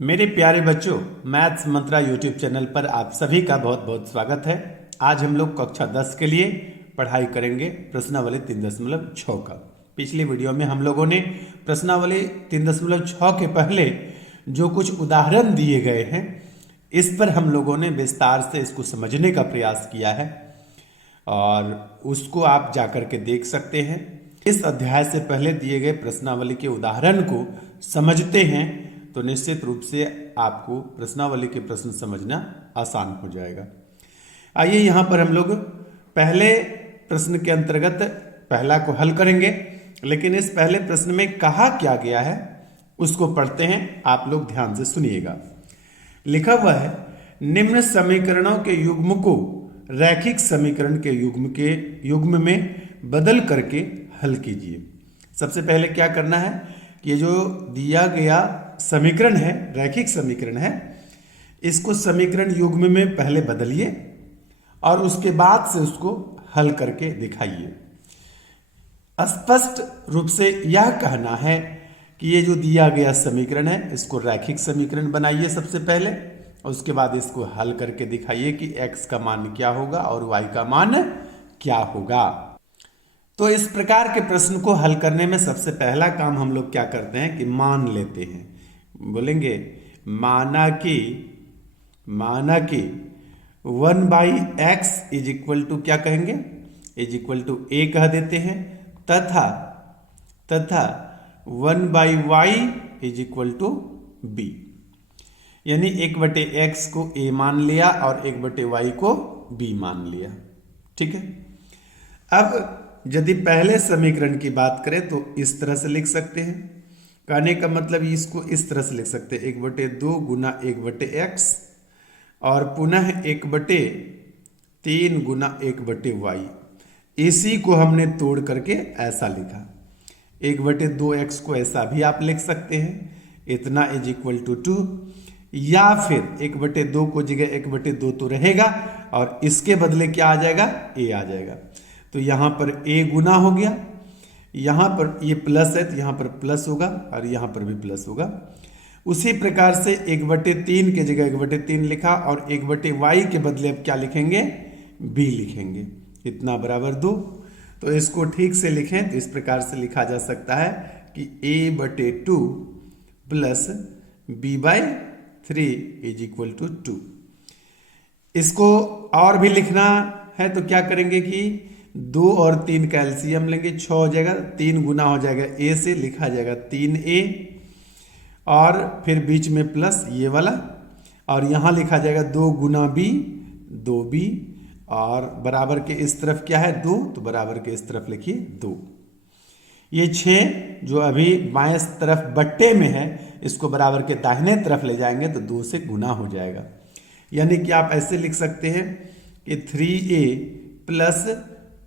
मेरे प्यारे बच्चों, मैथ्स मंत्रा यूट्यूब चैनल पर आप सभी का बहुत बहुत स्वागत है। आज हम लोग कक्षा 10 के लिए पढ़ाई करेंगे प्रश्नावली 3.6 का। पिछली वीडियो में हम लोगों ने प्रश्नावली 3.6 के पहले जो कुछ उदाहरण दिए गए हैं, इस पर हम लोगों ने विस्तार से इसको समझने का प्रयास किया है और उसको आप जाकर के देख सकते हैं। इस अध्याय से पहले दिए गए प्रश्नावली के उदाहरण को समझते हैं तो निश्चित रूप से आपको प्रश्नावली के प्रश्न समझना आसान हो जाएगा। आइए यहाँ पर हम लोग पहले प्रश्न के अंतर्गत पहला को हल करेंगे, लेकिन इस पहले प्रश्न में कहा क्या गया है उसको पढ़ते हैं। आप लोग ध्यान से सुनिएगा। लिखा हुआ है, निम्न समीकरणों के युग्म को रैखिक समीकरण के युग्म में बदल करके हल कीजिए। सबसे पहले क्या करना है कि ये जो दिया गया समीकरण है, रैखिक समीकरण है, इसको समीकरण युग्म में पहले बदलिए और उसके बाद से उसको हल करके दिखाइए। स्पष्ट रूप से यह कहना है कि ये जो दिया गया समीकरण है इसको रैखिक समीकरण बनाइए सबसे पहले, और उसके बाद इसको हल करके दिखाइए कि x का मान क्या होगा और y का मान क्या होगा। तो इस प्रकार के प्रश्न को हल करने में सबसे पहला काम हम लोग क्या करते हैं कि मान लेते हैं। बोलेंगे माना कि 1/x इज इक्वल टू क्या कहेंगे, इज इक्वल टू a कह देते हैं, तथा 1/y is equal to b। यानी 1/x को a मान लिया और 1/y को b मान लिया। ठीक है। अब यदि पहले समीकरण की बात करें तो इस तरह से लिख सकते हैं। कहने का मतलब इसको इस तरह से लिख सकते हैं, 1/2 गुना 1/x और पुनः 1/3 गुना 1/y। इसी को हमने तोड़ करके ऐसा लिखा। 1/2x को ऐसा भी आप लिख सकते हैं, इतना इज इक्वल टू 2, या फिर 1/2 को जगह 1/2 तो रहेगा और इसके बदले क्या आ जाएगा, a आ जाएगा। तो यहां पर a गुना हो गया, यहां पर ये प्लस है तो यहां पर प्लस होगा और यहां पर भी प्लस होगा। उसी प्रकार से 1/3 के जगह 1/3 लिखा और 1/y के बदले अब क्या लिखेंगे, b लिखेंगे, इतना बराबर 2। तो इसको ठीक से लिखें तो इस प्रकार से लिखा जा सकता है कि a/2 plus b/3 is equal to 2। इसको और भी लिखना है तो क्या करेंगे कि 2 और 3 का एलसीएम लेंगे, 6 हो जाएगा, 3 गुना हो जाएगा a से, लिखा जाएगा 3a और फिर बीच में प्लस ये वाला, और यहाँ लिखा जाएगा 2 गुना b 2b, और बराबर के इस तरफ क्या है 2, तो बराबर के इस तरफ लिखिए 2। ये 6 जो अभी बाएं तरफ बट्टे में है, इसको बराबर के दाहिने तरफ ले जाएंगे तो 2 से गुना हो जाएगा। यानी कि आप ऐसे लिख सकते हैं कि 3a plus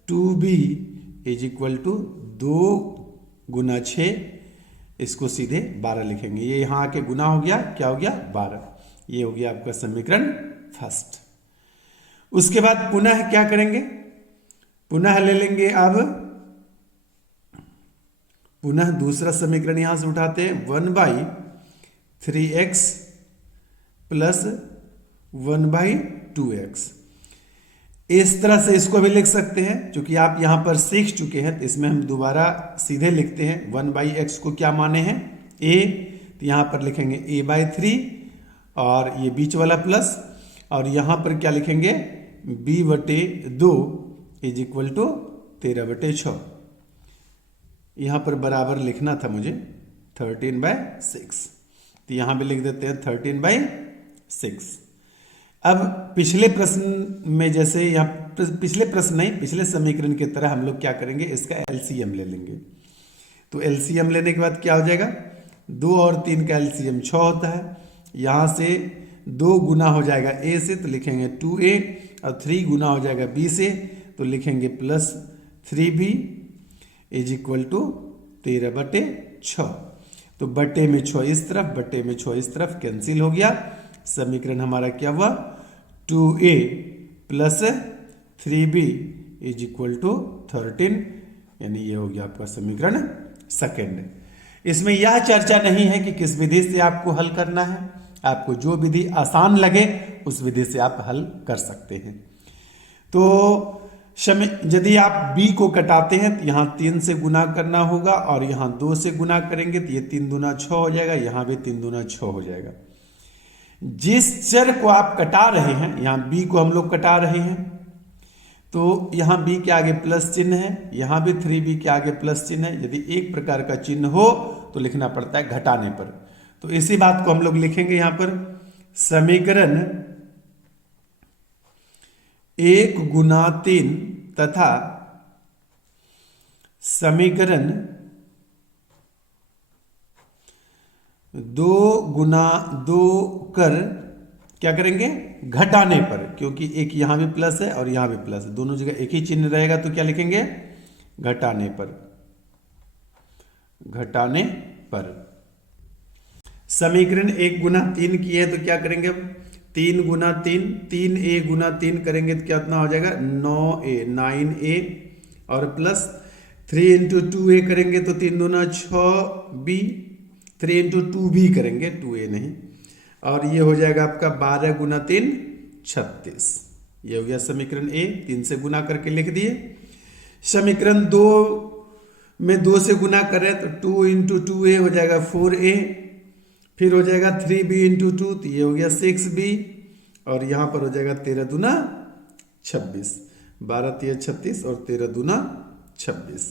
2b is equal to 2 गुना 6, इसको सीधे 12 लिखेंगे। ये यहाँ आके गुना हो गया, क्या हो गया 12। ये हो गया आपका समीकरण फर्स्ट। उसके बाद पुनः क्या करेंगे, पुनः ले लेंगे, अब पुनः दूसरा समीकरण यहां से उठाते हैं, 1/3x प्लस 1/2x। इस तरह से इसको भी लिख सकते हैं। चूंकि आप यहां पर सीख चुके हैं तो इसमें हम दोबारा सीधे लिखते हैं। 1/x को क्या माने हैं, a, तो यहां पर लिखेंगे a/3 और ये बीच वाला प्लस, और यहां पर क्या लिखेंगे b/2 इज इक्वल टू 13/6। यहां पर बराबर लिखना था मुझे 13/6, तो यहां भी लिख देते हैं 13/6। अब पिछले प्रश्न में जैसे यहाँ पिछले समीकरण की तरह हम लोग क्या करेंगे, इसका एलसीएम ले लेंगे। तो एलसीएम लेने के बाद क्या हो जाएगा, 2 और 3 का एलसीएम 6 होता है। यहाँ से 2 गुना हो जाएगा a से तो लिखेंगे 2a, और 3 गुना हो जाएगा b से तो लिखेंगे plus 3b is equal to 13/6। तो बटे में 6 इस तरफ, बटे में 6 इस तरफ, कैंसिल हो गया। समीकरण हमारा क्या हुआ, 2a plus 3b is equal to 13, यानी ये हो गया आपका समीकरण सेकेंड। इसमें यह चर्चा नहीं है कि किस विधि से आपको हल करना है, आपको जो विधि आसान लगे उस विधि से आप हल कर सकते हैं। तो यदि आप b को कटाते हैं तो यहाँ 3 से गुना करना होगा और यहाँ 2 से गुना करेंगे तो ये 3 दूना 6 हो जाएगा, यहाँ भी 3 दूना 6 हो जाएगा। जिस चर को आप कटा रहे हैं, यहाँ b को हम लोग कटा रहे हैं, तो यहाँ b के आगे प्लस चिन्ह है, यहाँ भी 3b के आगे प्लस चिन्ह है। यदि एक प्रकार का चिन्ह हो तो लिखना पड़ता है घटाने पर। तो इसी बात को हम लोग लिखेंगे यहाँ पर, समीकरण 1 गुना 3 तथा समीकरण 2 गुना 2 कर क्या करेंगे, घटाने पर, क्योंकि एक यहां भी प्लस है और यहां भी प्लस है, दोनों जगह एक ही चिन्ह रहेगा तो क्या लिखेंगे, घटाने पर। घटाने पर समीकरण 1 गुना 3 किए तो क्या करेंगे, 3 गुना 3, 3a गुना 3 करेंगे तो क्या उतना हो जाएगा 9a, 9a और प्लस 3 इंटू 2a करेंगे तो 3 दूना 6b, 3 इंटू 2b करेंगे 2a नहीं, और ये हो जाएगा आपका 12 गुना 3 36। ये हो गया समीकरण ए, 3 से गुना करके लिख दिए। समीकरण 2 में 2 से गुना करें तो 2 इंटू 2a हो जाएगा 4a, फिर हो जाएगा 3b इंटू 2 तो ये हो गया 6b, और यहां पर हो जाएगा 13 दूना 26, 12 3 36 और 13 दूना 26।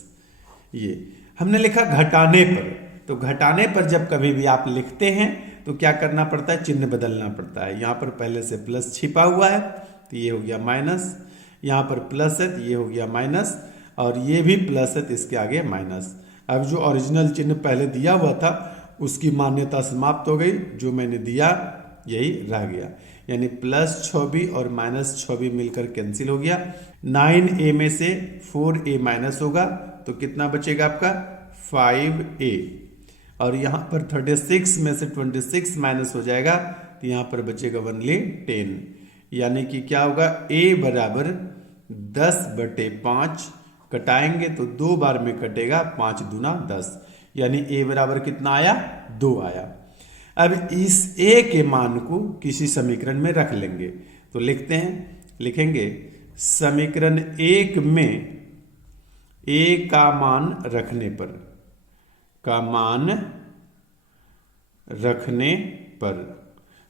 ये हमने लिखा घटाने पर। तो घटाने पर जब कभी भी आप लिखते हैं तो क्या करना पड़ता है, चिन्ह बदलना पड़ता है। यहाँ पर पहले से प्लस छिपा हुआ है तो ये हो गया माइनस, यहाँ पर प्लस है तो ये हो गया माइनस, और ये भी प्लस है तो इसके आगे माइनस। अब जो ओरिजिनल चिन्ह पहले दिया हुआ था उसकी मान्यता समाप्त हो गई, जो मैंने दिया यही रह गया, यानी प्लस 6b और माइनस 6b मिलकर कैंसिल हो गया। 9a में से 4a माइनस होगा तो कितना बचेगा आपका 5a, और यहाँ पर 36 में से 26 माइनस हो जाएगा तो यहाँ पर बचेगा ओनली 10, यानी कि क्या होगा a बराबर 10/5, कटाएंगे तो 2 बार में कटेगा, 5 दूना 10, यानी a बराबर कितना आया 2 आया। अब इस a के मान को किसी समीकरण में रख लेंगे तो लिखते हैं, लिखेंगे समीकरण 1 में a का मान रखने पर, का मान रखने पर,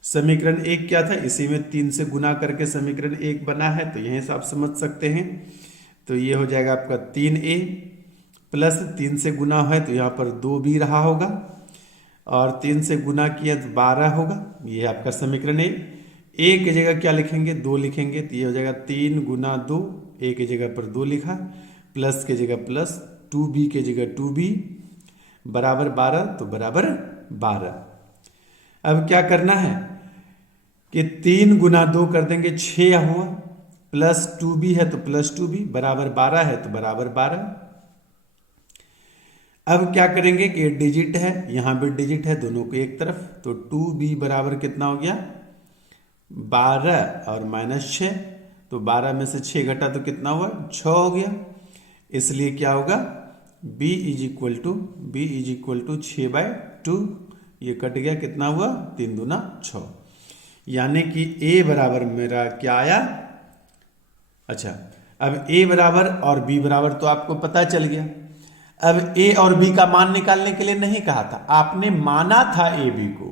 समीकरण 1 क्या था, इसी में 3 से गुना करके समीकरण 1 बना है, तो यहीं से आप समझ सकते हैं। तो ये हो जाएगा आपका 3a प्लस 3 से गुना है तो यहाँ पर 2b रहा होगा, और 3 से गुना किया तो 12 होगा। ये आपका समीकरण ए की जगह क्या लिखेंगे 2 लिखेंगे तो ये हो जाएगा 3 गुना 2, ए की जगह पर 2 लिखा, प्लस की जगह प्लस, 2b की जगह 2b, बराबर 12 तो बराबर 12। अब क्या करना है कि 3 गुना 2 कर देंगे 6 हुआ, प्लस 2b है तो प्लस 2b, बराबर 12 है तो बराबर 12। अब क्या करेंगे कि डिजिट है, यहां भी डिजिट है, दोनों को एक तरफ, तो 2b बराबर कितना हो गया 12 और माइनस 6, तो 12 में से 6 घटा तो कितना हुआ 6 हो गया। इसलिए क्या होगा b इज इक्वल टू 6/2, ये कट गया, कितना हुआ 3 दूना 6, यानी कि a बराबर मेरा क्या आया। अच्छा, अब a बराबर और b बराबर तो आपको पता चल गया। अब a और b का मान निकालने के लिए नहीं कहा था, आपने माना था a b को,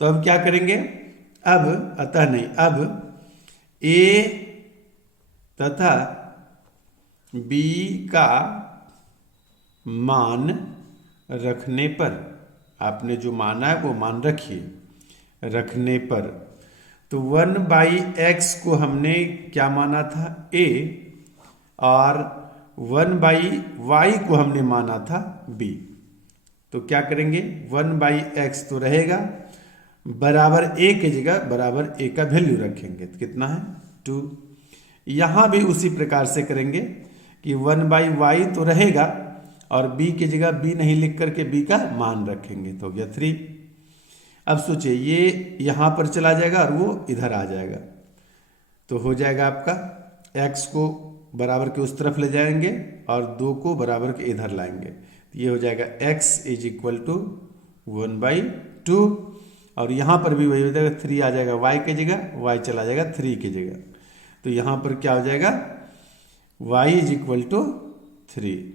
तो अब क्या करेंगे, अब अतः नहीं, अब a तथा b का मान रखने पर, आपने जो माना है वो मान रखिए, रखने पर, तो 1/x को हमने क्या माना था a, और 1/y को हमने माना था b। तो क्या करेंगे 1/x तो रहेगा, बराबर a की जगह बराबर a का वैल्यू रखेंगे तो कितना है 2। यहां भी उसी प्रकार से करेंगे कि 1/y तो रहेगा और b की जगह b नहीं लिख करके b का मान रखेंगे तो हो गया 3। अब सोचिए ये यहां पर चला जाएगा और वो इधर आ जाएगा, तो हो जाएगा आपका x को बराबर के उस तरफ ले जाएंगे और 2 को बराबर के इधर लाएंगे, तो ये हो जाएगा x इज इक्वल टू 1/2, और यहाँ पर भी वही हो जाएगा, 3 आ जाएगा y की जगह, y चला जाएगा 3 की जगह। तो यहाँ पर क्या हो जाएगा, y इज इक्वल टू 3।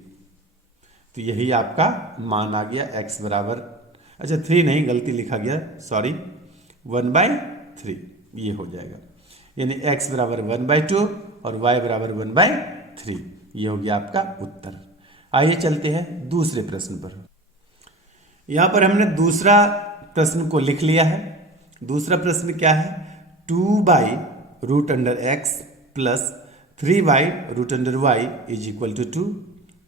तो यही आपका मान आ गया x बराबर, अच्छा 3 नहीं, गलती लिखा गया, सॉरी, 1/3 ये हो जाएगा। यानी x बराबर 1/2 और y बराबर 1/3, ये हो गया आपका उत्तर। आइए चलते हैं दूसरे प्रश्न पर। यहाँ पर हमने दूसरा प्रश्न को लिख लिया है। दूसरा प्रश्न क्या है, 2/√x plus 3/√y is equal to 2।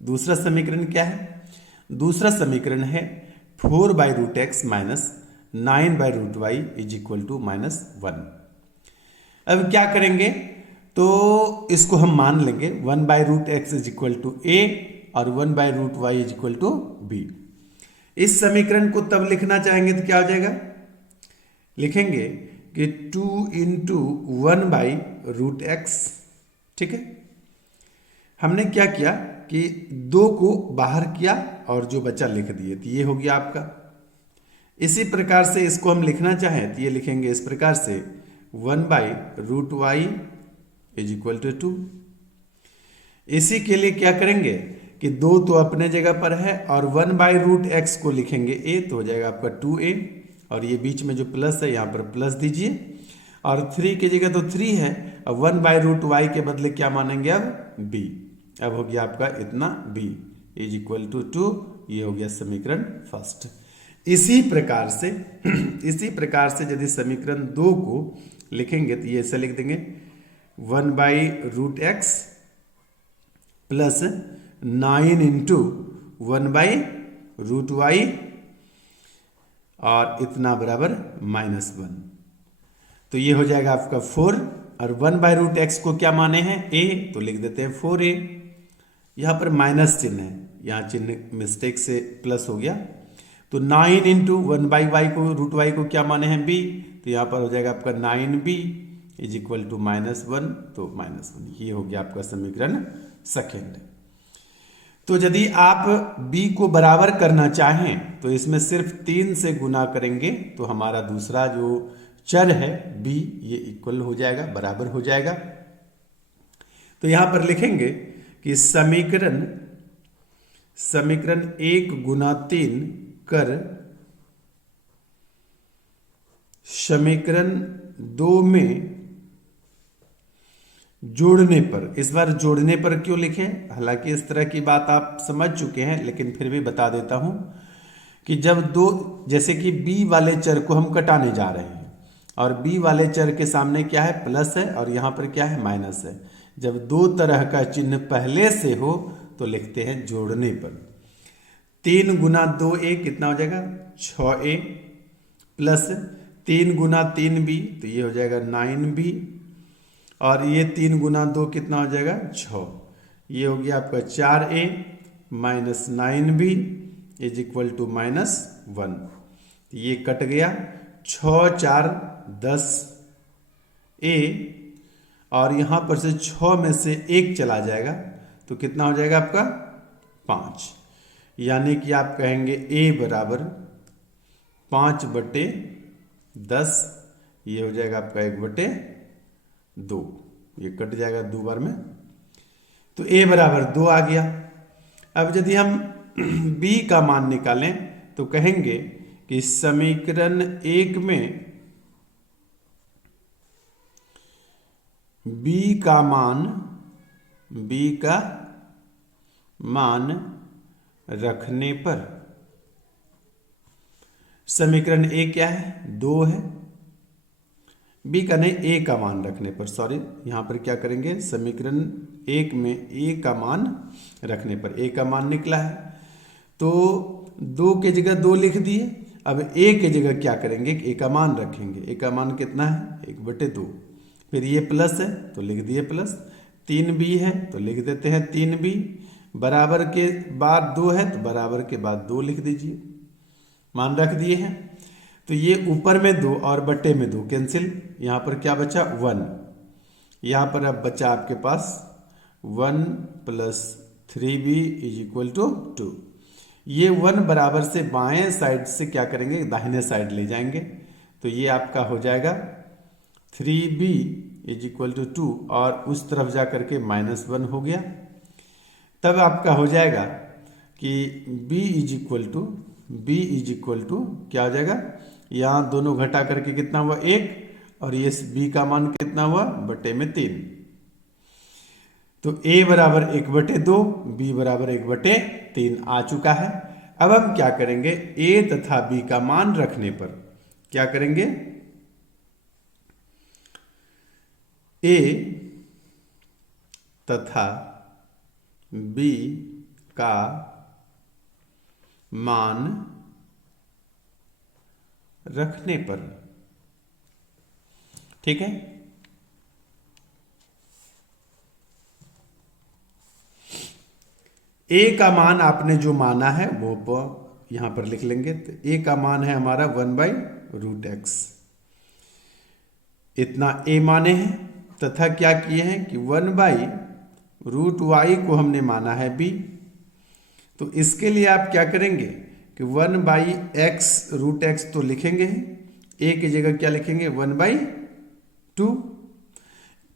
दूसरा समीकरण क्या है, दूसरा समीकरण है 4/√x minus 9/√y is equal to -1। अब क्या करेंगे, तो इसको हम मान लेंगे 1/√x is equal to a और 1/√y is equal to b। इस समीकरण को तब लिखना चाहेंगे तो क्या हो जाएगा, लिखेंगे कि 2 इंटू 1/√x, ठीक है। हमने क्या किया कि 2 को बाहर किया और जो बचा लिख दिए, तो ये हो गया आपका। इसी प्रकार से इसको हम लिखना चाहें तो ये लिखेंगे इस प्रकार से 1/√y इज इक्वल टू 2। इसी के लिए क्या करेंगे कि 2 तो अपने जगह पर है और 1/√x को लिखेंगे a, तो हो जाएगा आपका 2a, और ये बीच में जो प्लस है यहाँ पर प्लस दीजिए, और 3 की जगह तो 3 है, अब 1/√y के बदले क्या मानेंगे अब b। अब हो गया आपका इतना b इज इक्वल टू 2, ये हो गया समीकरण फर्स्ट। इसी प्रकार से यदि समीकरण 2 को लिखेंगे तो ये ऐसे लिख देंगे 1/√x प्लस 9 इंटू 1/√y और इतना बराबर -1। तो ये हो जाएगा आपका 4, और 1/√x को क्या माने हैं a, तो लिख देते हैं 4a। यहाँ पर माइनस चिन्ह है, यहाँ चिन्ह मिस्टेक से प्लस हो गया। तो 9 इंटू 1/y को √y को क्या माने हैं b, तो यहाँ पर हो जाएगा आपका 9b इज इक्वल टू -1, तो -1, ये हो गया आपका समीकरण सेकेंड। तो यदि आप b को बराबर करना चाहें तो इसमें सिर्फ 3 से गुना करेंगे, तो हमारा दूसरा जो चर है b, ये इक्वल हो जाएगा, बराबर हो जाएगा। तो यहां पर लिखेंगे कि समीकरण 1 गुना 3 कर समीकरण 2 में जोड़ने पर, इस बार जोड़ने पर क्यों लिखें, हालांकि इस तरह की बात आप समझ चुके हैं, लेकिन फिर भी बता देता हूं कि जब दो, जैसे कि b वाले चर को हम कटाने जा रहे हैं और b वाले चर के सामने क्या है, प्लस है, और यहां पर क्या है, माइनस है। जब 2 तरह का चिन्ह पहले से हो तो लिखते हैं जोड़ने पर। 3 गुना 2a कितना हो जाएगा, 6a, प्लस 3 गुना 3b, तो ये हो जाएगा 9b, और ये 3 गुना 2 कितना हो जाएगा, 6, ये हो गया आपका 4a minus 9b is equal to -1। ये कट गया, 6 4 10 a, और यहां पर से 6 में से 1 चला जाएगा, तो कितना हो जाएगा आपका 5। यानी कि आप कहेंगे a बराबर 5/10, ये हो जाएगा आपका 1/2, ये कट जाएगा 2 बार में, तो a बराबर 2 आ गया। अब यदि हम b का मान निकालें तो कहेंगे कि समीकरण 1 में b का मान रखने पर, समीकरण a क्या है, 2 है, b का नहीं, a का मान रखने पर, सॉरी, यहां पर क्या करेंगे, समीकरण 1 में a का मान रखने पर, a का मान निकला है तो 2 की जगह 2 लिख दिए। अब a की जगह क्या करेंगे, a का मान रखेंगे, a का मान कितना है, 1/2, फिर ये प्लस है तो लिख दिए प्लस, 3b है तो लिख देते हैं 3b, बराबर के बाद 2 है तो बराबर के बाद 2 लिख दीजिए, मान रख दिए हैं। तो ये ऊपर में 2 और बट्टे में 2 कैंसिल, यहाँ पर क्या बचा, 1, यहाँ पर अब बचा आपके पास 1 + 3b इज इक्वल टू 2। ये 1 बराबर से बाएं साइड से क्या करेंगे, दाहिने साइड ले जाएंगे, तो ये आपका हो जाएगा 3b इज इक्वल टू 2 और उस तरफ जा करके -1 हो गया। तब आपका हो जाएगा कि b इज इक्वल टू क्या हो जाएगा, यहाँ दोनों घटा करके कितना हुआ 1 और ये b का मान कितना हुआ बटे में 3। तो a बराबर 1/2, b बराबर 1/3 आ चुका है। अब हम क्या करेंगे, a तथा b का मान रखने पर क्या करेंगे, a तथा b का मान रखने पर, ठीक है। a का मान आपने जो माना है वो यहां पर लिख लेंगे। तो a का मान है हमारा 1/√x, इतना a माने हैं, तथा क्या किए हैं कि 1/√y को हमने माना है b। तो इसके लिए आप क्या करेंगे कि 1/x√x तो लिखेंगे, a की जगह क्या लिखेंगे 1/2।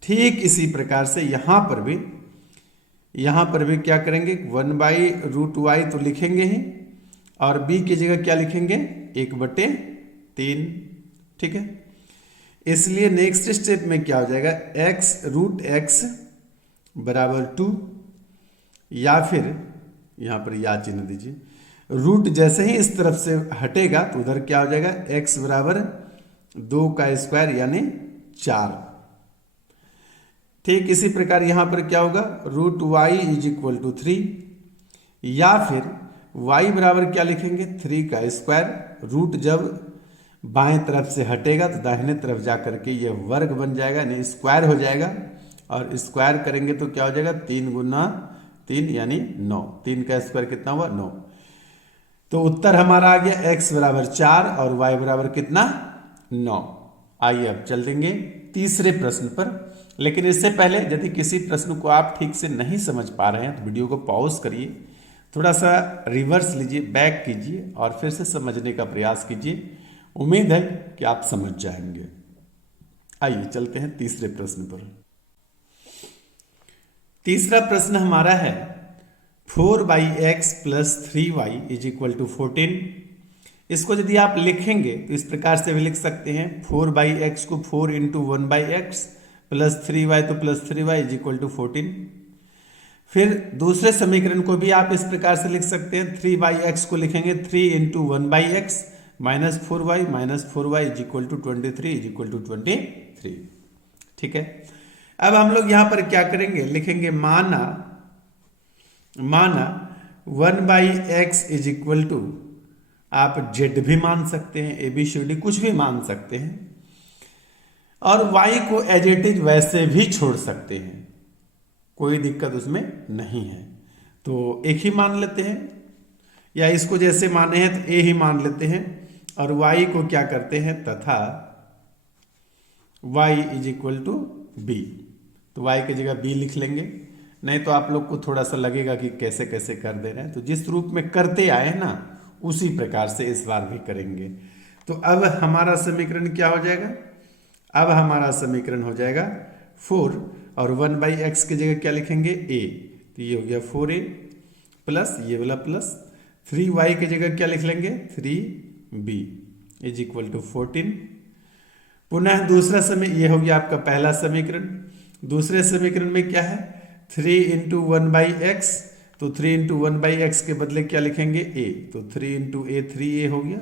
ठीक इसी प्रकार से यहां पर भी क्या करेंगे 1/√y तो लिखेंगे ही, और b की जगह क्या लिखेंगे 1/3, ठीक है। इसलिए नेक्स्ट स्टेप में क्या हो जाएगा, x√x बराबर 2, या फिर यहां पर या चिन्ह दीजिए, रूट जैसे ही इस तरफ से हटेगा तो उधर क्या हो जाएगा x बराबर 2 का स्क्वायर यानी 4। ठीक इसी प्रकार यहां पर क्या होगा √y इज इक्वल टू 3, या फिर y बराबर क्या लिखेंगे 3 का स्क्वायर। रूट जब बाएं तरफ से हटेगा तो दाहिने तरफ जा करके ये वर्ग बन जाएगा यानी स्क्वायर हो जाएगा, और स्क्वायर करेंगे तो क्या हो जाएगा 3 गुना 3 यानी 9, 3 का स्क्वायर कितना हुआ 9। तो उत्तर हमारा आ गया x बराबर 4 और y बराबर कितना 9। आइए अब चल देंगे तीसरे प्रश्न पर, लेकिन इससे पहले यदि किसी प्रश्न को आप ठीक से नहीं समझ पा रहे हैं तो वीडियो को पॉज करिए, थोड़ा सा रिवर्स लीजिए, बैक कीजिए और फिर से समझने का प्रयास कीजिए। उम्मीद है कि आप समझ जाएंगे। आइए चलते हैं तीसरे प्रश्न पर। तीसरा प्रश्न हमारा है 4/x + 3y is equal to 14। इसको यदि आप लिखेंगे तो इस प्रकार से भी लिख सकते हैं 4/x को 4 × 1/x + 3y तो +3y इज इक्वल टू 14। फिर दूसरे समीकरण को भी आप इस प्रकार से लिख सकते हैं 3/x को लिखेंगे 3 × 1/x -4y is equal to 23 is equal to 23, ठीक है। अब हम लोग यहां पर क्या करेंगे, लिखेंगे माना 1/x इज इक्वल टू, आप z भी मान सकते हैं, ABCD कुछ भी मान सकते हैं, और y को एज इट इज वैसे भी छोड़ सकते हैं, कोई दिक्कत उसमें नहीं है। तो एक ही मान लेते हैं, या इसको जैसे माने हैं तो a ही मान लेते हैं, और y को क्या करते हैं तथा y is equal to b। तो y की जगह b लिख लेंगे, नहीं तो आप लोग को थोड़ा सा लगेगा कि कैसे कैसे कर दे रहे हैं, तो जिस रूप में करते आए ना उसी प्रकार से इस बार भी करेंगे। तो अब हमारा समीकरण क्या हो जाएगा, अब हमारा समीकरण हो जाएगा 4 और 1/x की जगह क्या लिखेंगे a, तो ये हो गया 4a प्लस ये वाला प्लस 3y की जगह क्या लिख लेंगे 3b इज इक्वल टू 14। पुनः दूसरा समय ये हो गया आपका पहला समीकरण। दूसरे समीकरण में क्या है 3 × 1/x, तो 3 × 1/x के बदले क्या लिखेंगे a, तो 3 × a 3a हो गया,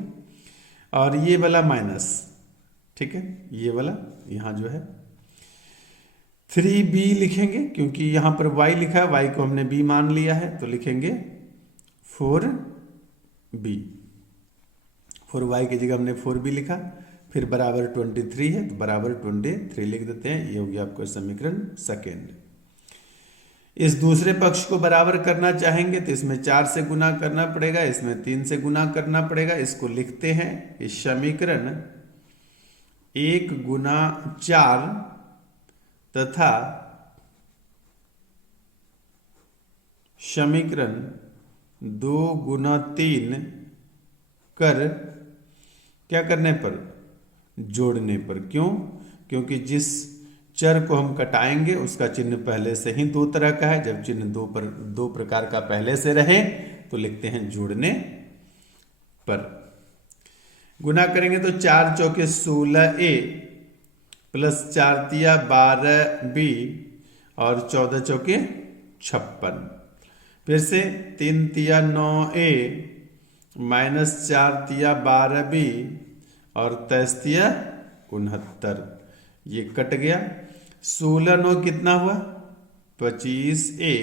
और ये वाला माइनस, ठीक है, ये वाला यहाँ जो है 3b लिखेंगे क्योंकि यहाँ पर y लिखा है, y को हमने b मान लिया है, तो लिखेंगे 4b, 4y की जगह हमने 4b लिखा, फिर बराबर 23 है तो बराबर 23 लिख देते हैं। ये हो गया आपका समीकरण सेकेंड। इस दूसरे पक्ष को बराबर करना चाहेंगे तो इसमें 4 से गुना करना पड़ेगा, इसमें 3 से गुना करना पड़ेगा। इसको लिखते हैं कि समीकरण 1 × 4 तथा समीकरण 2 × 3 कर क्या करने पर जोड़ने पर। क्यों? क्योंकि जिस चर को हम कटाएंगे उसका चिन्ह पहले से ही दो तरह का है। जब चिन्ह दो प्रकार का पहले से रहे तो लिखते हैं जोड़ने पर। गुना करेंगे तो 4 चौके 16A प्लस 4 तिया 12B और 14 चौके 56। फिर से 3 तिया 9A माइनस 4 तिया 12B और 23 तिया 69। ये कट गया। 16 9 कितना हुआ? 25A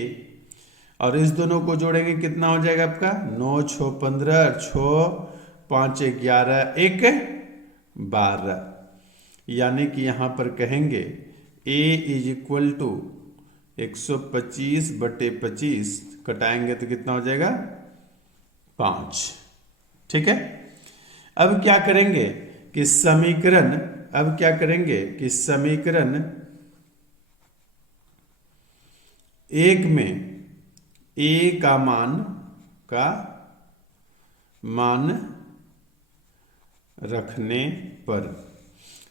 और इस दोनों को जोड़ेंगे कितना हो जाएगा आपका? 9 6 15 6 5 11 1 12। यानी कि यहां पर कहेंगे A इज इक्वल टू 125/25 कटाएंगे तो कितना हो जाएगा? 5। ठीक है। अब क्या करेंगे कि समीकरण एक में A का मान रखने पर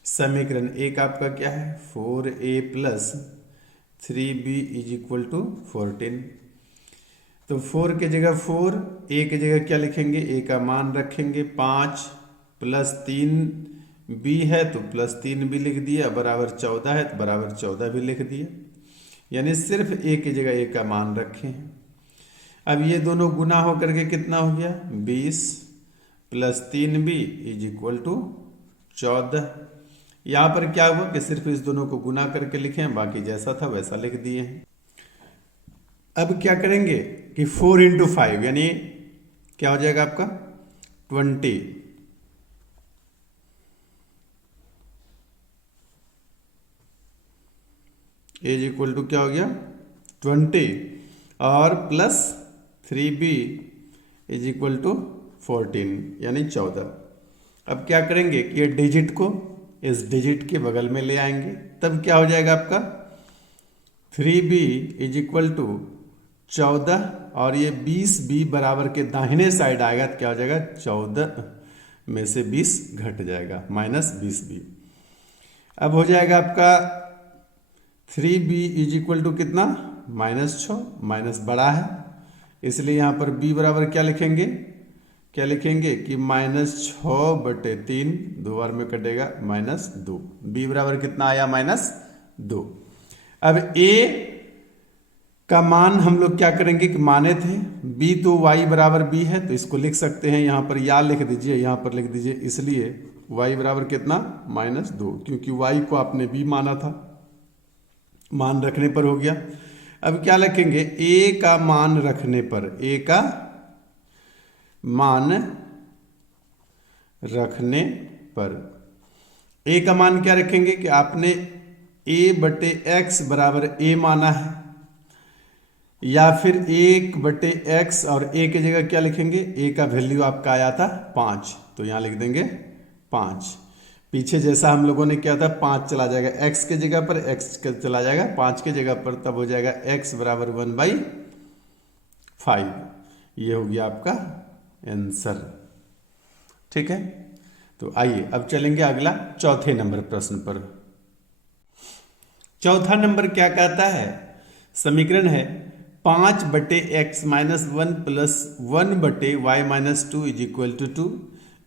समीकरण एक आपका क्या है? 4A plus 3B is equal to 14। तो 4 की जगह 4, A की जगह क्या लिखेंगे? A का मान रखेंगे 5 प्लस 3B है तो प्लस 3B लिख दिया, बराबर 14 है तो बराबर 14 भी लिख दिया। यानी सिर्फ A की जगह A का मान रखे हैं। अब ये दोनों गुना होकर के कितना हो गया? 20 plus 3B is equal to 14। यहां पर क्या हुआ कि सिर्फ इस दोनों को गुना करके लिखे हैं, बाकी जैसा था वैसा लिख दिए हैं। अब क्या करेंगे कि 4 इंटू 5 यानी क्या हो जाएगा आपका? 20 इज इक्वल टू क्या हो गया? 20 और plus 3B is equal to 14 यानी 14। अब क्या करेंगे कि ये डिजिट को इस डिजिट के बगल में ले आएंगे, तब क्या हो जाएगा आपका? 3B इज इक्वल टू 14 और ये 20B बराबर के दाहिने साइड आएगा तो क्या हो जाएगा? 14 में से 20 घट जाएगा, माइनस 20B। अब हो जाएगा आपका 3B इज इक्वल टू कितना? -6। माइनस बड़ा है इसलिए यहां पर B बराबर क्या लिखेंगे? कि -6/3, 2 बार में कटेगा -2। B बराबर कितना आया? -2। अब A का मान हम लोग क्या करेंगे कि माने थे B तो y बराबर B है तो इसको लिख सकते हैं। यहां पर या लिख दीजिए, यहां पर लिख दीजिए, इसलिए y बराबर कितना? -2, क्योंकि y को आपने B माना था, मान रखने पर हो गया। अब क्या लिखेंगे? A का मान रखने पर, A का मान रखने पर A का मान क्या रखेंगे कि आपने A/x बराबर A माना है, या फिर 1/x और A की जगह क्या लिखेंगे? A का वैल्यू आपका आया था 5 तो यहां लिख देंगे 5। पीछे जैसा हम लोगों ने किया था 5 चला जाएगा x के जगह पर, x चला जाएगा 5 के जगह पर, तब हो जाएगा x बराबर 1/5। ये हो गया आपका आंसर। ठीक है। तो आइए अब चलेंगे अगला चौथे नंबर प्रश्न पर। चौथा नंबर क्या कहता है? समीकरण है 5/x minus 1 plus 1/y minus 2 is equal to 2।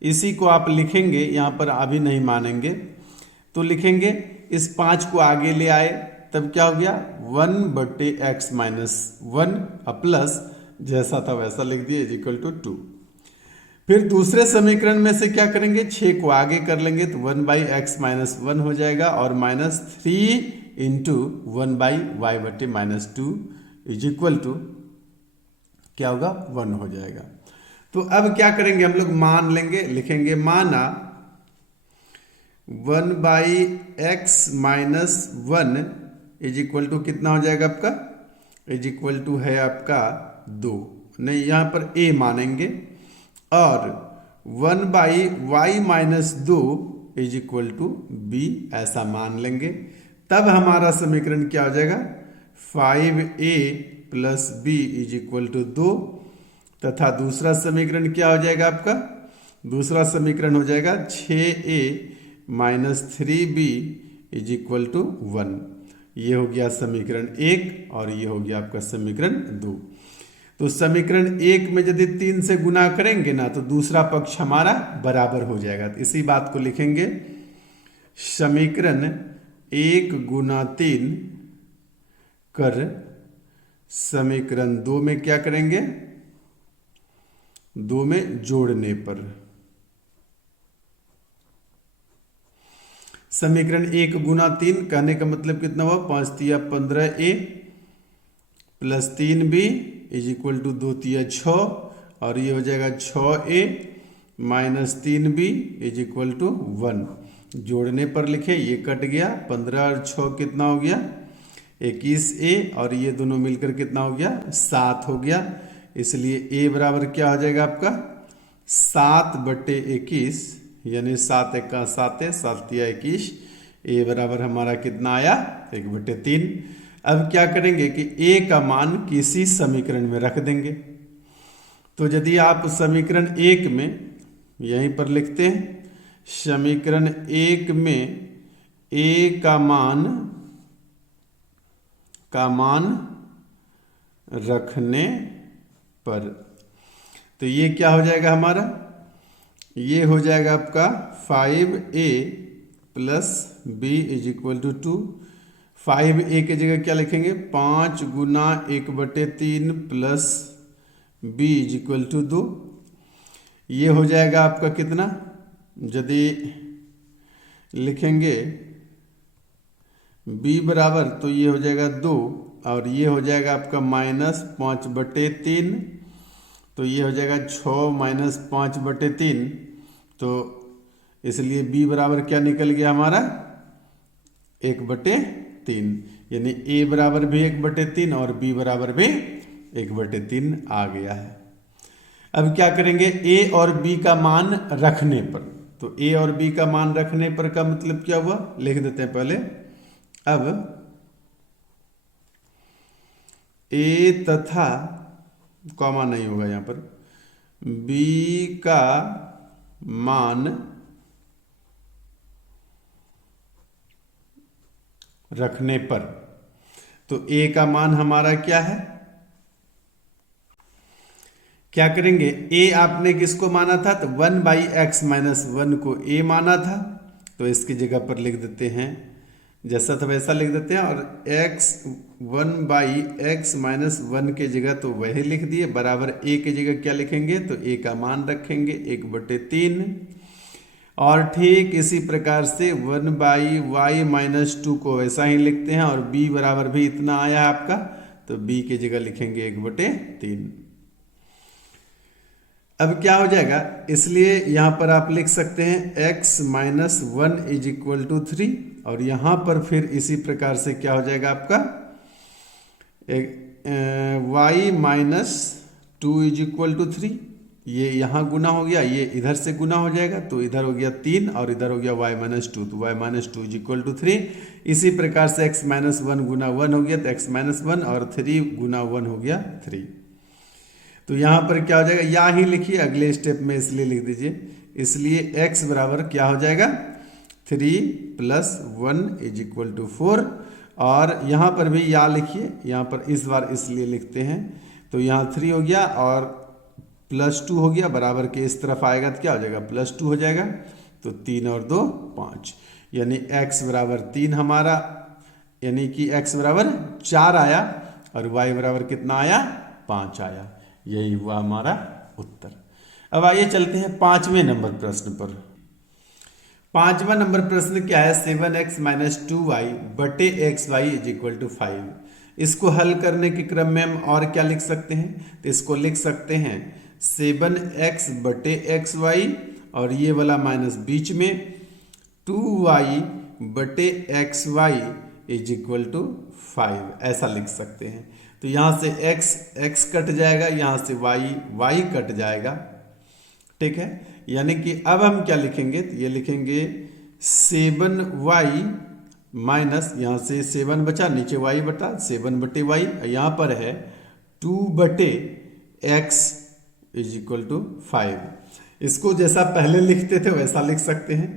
इसी को आप लिखेंगे, यहां पर अभी नहीं मानेंगे तो लिखेंगे इस 5 को आगे ले आए तब क्या हो गया? 1/x माइनस 1 प्लस जैसा था वैसा लिख दिया इज इक्वल टू 2। फिर दूसरे समीकरण में से क्या करेंगे? 6 को आगे कर लेंगे तो 1/x माइनस 1 हो जाएगा और -3 into 1/y minus 2 is equal to क्या होगा? 1 हो जाएगा। तो अब क्या करेंगे? हम लोग मान लेंगे, लिखेंगे माना 1/x minus 1 is equal to कितना हो जाएगा आपका? इज इक्वल टू है आपका 2। नहीं, यहां पर a मानेंगे और 1/y minus 2 is equal to b ऐसा मान लेंगे। तब हमारा समीकरण क्या हो जाएगा? 5a plus b is equal to 2 तथा दूसरा समीकरण क्या हो जाएगा आपका? दूसरा समीकरण हो जाएगा 6a -3b is equal to 1। ये हो गया समीकरण 1 और ये हो गया आपका समीकरण 2। तो समीकरण 1 में यदि 3 से गुना करेंगे ना तो दूसरा पक्ष हमारा बराबर हो जाएगा। तो इसी बात को लिखेंगे, समीकरण 1 गुना 3 कर समीकरण 2 में क्या करेंगे, 2 में जोड़ने पर। समीकरण 1 गुना 3 कहने का मतलब कितना हुआ, 5 तिया 15a plus 3b is equal to 2 तिया 6 और ये हो जाएगा 6a minus 3b is equal to 1। जोड़ने पर लिखे, ये कट गया, 15 और 6 कितना हो गया 21a और ये दोनों मिलकर कितना हो गया 7 हो गया। इसलिए a बराबर क्या हो जाएगा आपका 7/21 यानी 7 एका 7 7 तिया 21। a बराबर हमारा कितना आया 1/3। अब क्या करेंगे कि a का मान किसी समीकरण में रख देंगे। तो यदि आप समीकरण 1 में यहीं पर लिखते हैं, समीकरण 1 में a का मान रखने पर, तो ये क्या हो जाएगा हमारा, ये हो जाएगा आपका 5a plus b is equal to 2। 5a की जगह क्या लिखेंगे 5 गुना 1/3 plus b is equal to 2। ये हो जाएगा आपका कितना, यदि लिखेंगे b बराबर तो ये हो जाएगा 2 और ये हो जाएगा आपका -5/3, तो ये हो जाएगा 6 माइनस 5/3। तो इसलिए b बराबर क्या निकल गया हमारा 1/3, यानी a बराबर भी 1/3 और b बराबर भी 1/3 आ गया है। अब क्या करेंगे, a और b का मान रखने पर। तो a और b का मान रखने पर का मतलब क्या हुआ, लिख देते हैं पहले। अब a तथा कॉमा नहीं होगा यहां पर, b का मान रखने पर, तो a का मान हमारा क्या है, क्या करेंगे, a आपने किसको माना था, तो 1/x माइनस 1 को a माना था, तो इसकी जगह पर लिख देते हैं जैसा था वैसा लिख देते हैं। और x 1/x माइनस 1 के जगह तो वही लिख दिए, बराबर a की जगह क्या लिखेंगे, तो a का मान रखेंगे 1/3। और ठीक इसी प्रकार से 1/y माइनस 2 को वैसा ही लिखते हैं और b बराबर भी इतना आया है आपका, तो b की जगह लिखेंगे 1/3। अब क्या हो जाएगा, इसलिए यहां पर आप लिख सकते हैं x minus 1 is equal to 3 और यहां पर फिर इसी प्रकार से क्या हो जाएगा आपका y minus 2 is equal to 3। ये यहां गुना हो गया, ये इधर से गुना हो जाएगा, तो इधर हो गया 3 और इधर हो गया y माइनस 2, तो y minus 2 is equal to 3। इसी प्रकार से x माइनस 1 गुना 1 हो गया, तो x माइनस 1 और 3 गुना 1 हो गया 3। तो यहां पर क्या हो जाएगा, या ही लिखिए अगले स्टेप में, इसलिए लिख दीजिए। इसलिए x बराबर क्या हो जाएगा 3 प्लस 1 इज इक्वल टू 4। और यहां पर भी या लिखिए, यहां पर इस बार इसलिए लिखते हैं, तो यहां 3 हो गया और प्लस 2 हो गया, बराबर के इस तरफ आएगा तो क्या हो जाएगा +2 हो जाएगा, तो 3 और 2 5, यानी x बराबर 3 हमारा, यानी कि x बराबर 4 आया और y बराबर कितना आया 5 आया। यही हुआ हमारा उत्तर। अब आइए चलते हैं 5वें नंबर प्रश्न पर। 5वां नंबर प्रश्न क्या है, 7x माइनस 2y बटे xy इज इक्वल टू 5। इसको हल करने के क्रम में हम और क्या लिख सकते हैं, तो इसको लिख सकते हैं 7x बटे xy और ये वाला माइनस बीच में 2y बटे xy इज इक्वल टू 5, ऐसा लिख सकते हैं। तो यहां से x कट जाएगा, यहां से y कट जाएगा, ठीक है। यानी कि अब हम क्या लिखेंगे, तो ये लिखेंगे 7y माइनस, यहां से 7 बचा, नीचे y बटा 7 बटे y, यहां पर है 2 बटे x इज इक्वल टू 5। इसको जैसा पहले लिखते थे वैसा लिख सकते हैं,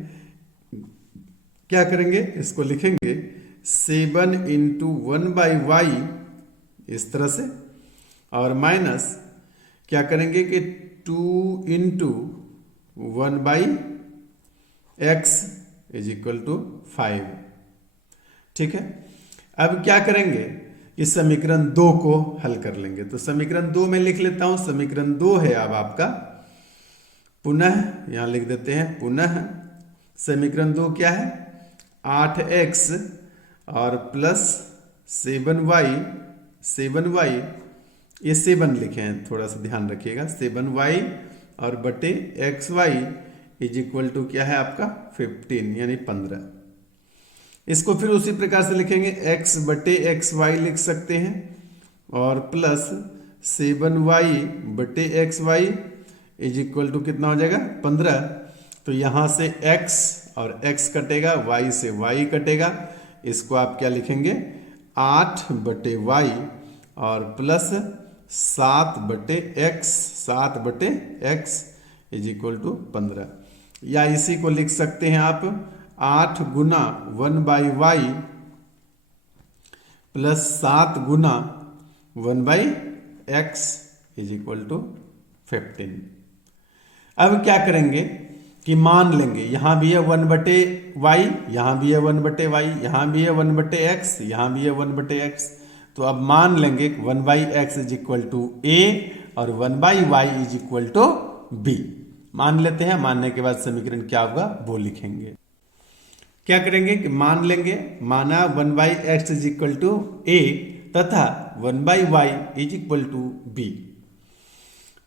क्या करेंगे, इसको लिखेंगे 7 इंटू 1/y इस तरह से, और माइनस क्या करेंगे कि 2 into 1/x is equal to 5। ठीक है, अब क्या करेंगे, इस समीकरण 2 को हल कर लेंगे। तो समीकरण 2 में लिख लेता हूं, समीकरण 2 है अब आपका, पुनः यहां लिख देते हैं, पुनः समीकरण 2 क्या है, 8x और प्लस 7y ये 7 लिखे हैं, थोड़ा सा ध्यान रखिएगा, 7y और बटे xy इज इक्वल टू क्या है आपका 15 यानी 15। इसको फिर उसी प्रकार से लिखेंगे, x बटे xy लिख सकते हैं और प्लस 7y बटे xy इज इक्वल टू कितना हो जाएगा 15। तो यहां से x और x कटेगा, y से y कटेगा, इसको आप क्या लिखेंगे 8 बटे y और प्लस 7 बटे x इज इक्वल टू 15। या इसी को लिख सकते हैं आप 8 गुना 1/y प्लस 7 गुना 1/x इज इक्वल टू 15। अब क्या करेंगे कि मान लेंगे, यहां भी है 1/y, यहां भी है 1/y, यहां भी है 1/x, यहां भी है 1/x। तो अब मान लेंगे 1/x is equal to a और 1/y is equal to b। मान लेते हैं, मानने के बाद समीकरण क्या होगा वो लिखेंगे। क्या करेंगे कि मान लेंगे, माना 1/x is equal to a तथा 1/y is equal to b।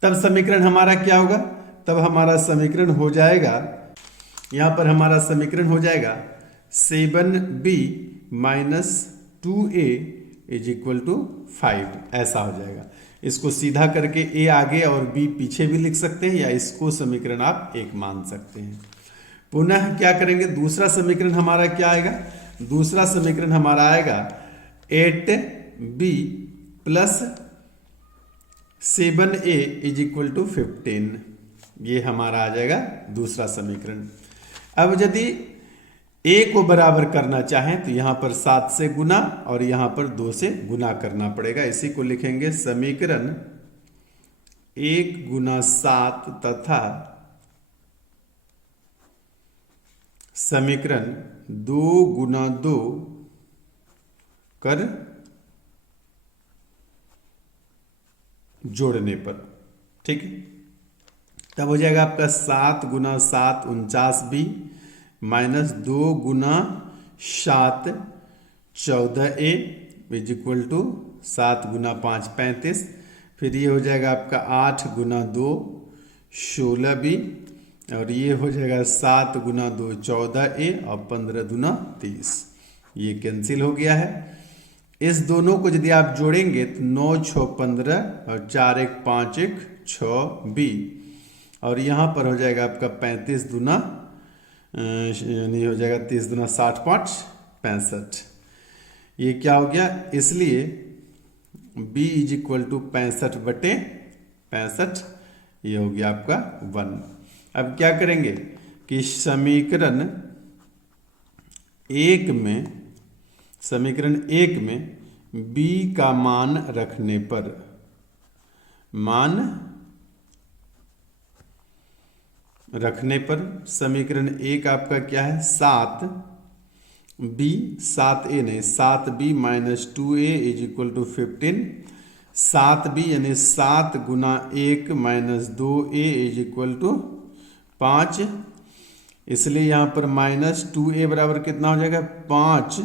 तब समीकरण हमारा क्या होगा, तब हमारा समीकरण हो जाएगा, यहां पर हमारा समीकरण हो जाएगा 7b minus 2a is equal to 5, ऐसा हो जाएगा। इसको सीधा करके a आगे और b पीछे भी लिख सकते हैं, या इसको समीकरण आप एक मान सकते हैं। पुनः क्या करेंगे, दूसरा समीकरण हमारा क्या आएगा, दूसरा समीकरण हमारा आएगा 8b plus 7a is equal to 15। ये हमारा आ जाएगा दूसरा समीकरण। अब यदि a को बराबर करना चाहें तो यहां पर 7 से गुना और यहां पर 2 से गुना करना पड़ेगा। इसी को लिखेंगे समीकरण 1 गुना 7 तथा समीकरण 2 गुना 2 कर जोड़ने पर। ठीक है, तब हो जाएगा आपका 7 गुना 7 49b माइनस 2 गुना 7 14a इज इक्वल टू 7 गुना 5 35। फिर ये हो जाएगा आपका 8 गुना 2 16b और ये हो जाएगा 7 गुना 2 14a और 15 दूना 30। ये कैंसिल हो गया है। इस दोनों को यदि आप जोड़ेंगे तो 9 6 15 और 4 1 5 1 6b और यहाँ पर हो जाएगा आपका 35 दूना यानी हो जाएगा 30 दूना 60 5 65। ये क्या हो गया, इसलिए b इज इक्वल टू 65 बटे 65, ये हो गया आपका 1। अब क्या करेंगे कि समीकरण 1 में b का मान रखने पर, समीकरण 1 आपका क्या है 7b 7a नहीं 7b minus 2a is equal to 15। 7b यानी 7 गुना 1 minus 2a is equal to 5, इसलिए यहां पर माइनस 2a बराबर कितना हो जाएगा 5